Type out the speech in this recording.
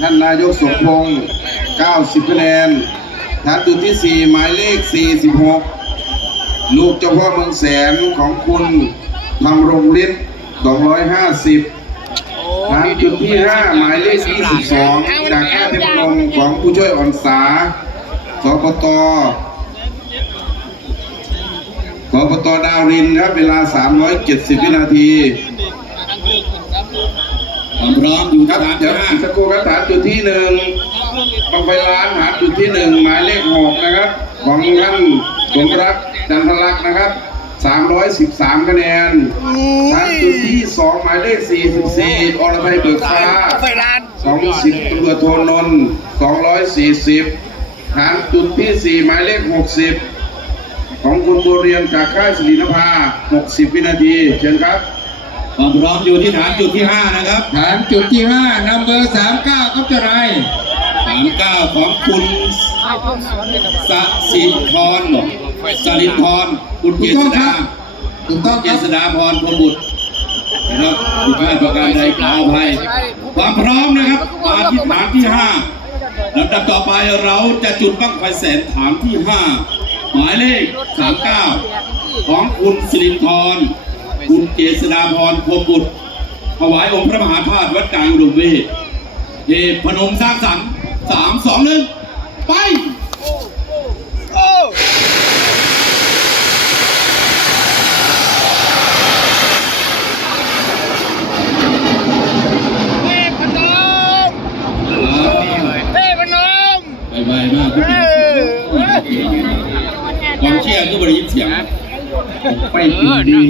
ท่านนายกสมพงศ์90คะแนนฐานจุดที่ 4 หมายเลข 46 ลูกเจ้าพ่อเมืองแสนของคุณทำรงฤทธิ์250ฐานจุดที่ 5 หมายเลข 22 จากแค่เทพนมของผู้ช่วยอ่อนสา สปตสปตดาวรินครับ เวลา 370 วินาที ความพร้อมอยู่คที่รับฐานเดี๋ที่ยวห้าอีกสักครู่ครับฐานจุดที่หนึ่งบังไฟล้านฐานจุดที่หนึ่งหมายเลขหกนะครับ ของท่านสมรักจันทลักษณ์นะครับ 313 คะแนนฐานจุดที่สองหมายเลข 44อรไทยเบิกฟ้า ไฟลาน20ตำรวจโทนนท์240 ฐานจุดที่ 4 หมายเลข 60 ของคุณบัวเรียนจากค่ายศรีนภา 60 วินาที เชิญครับ ความพร้อมอยู่ที่ฐานจุดที่ห้านะครับ ฐานจุดที่5นัมเบอร์39ครับเจ้านายฐานเก้าของคุณสสิธรเหรอสลินทรคุณเกถูกษต้องครัดาบถูกต้องเกครับษดาพรพรบุตรนะครับผิดพลาดประการใดขออภัยความพร้อมนะครับมาที่ฐานที่ห้าลำดับต่อไปเราจะจุดบั้งไฟแสนฐานที่ห้าหมายเลขสามเก้าของคุณสิรินทร คุณเกษดาพรพรบุตรถวายองค์พระมหาธาตุวัดกลางอุดมเวทเทพนมสร้างสรรค์สามสองหนึ่งไปเทพนมเทพนมไปไปมากพี่กองเชียร์ก็บริยินเสียง ไม่ดี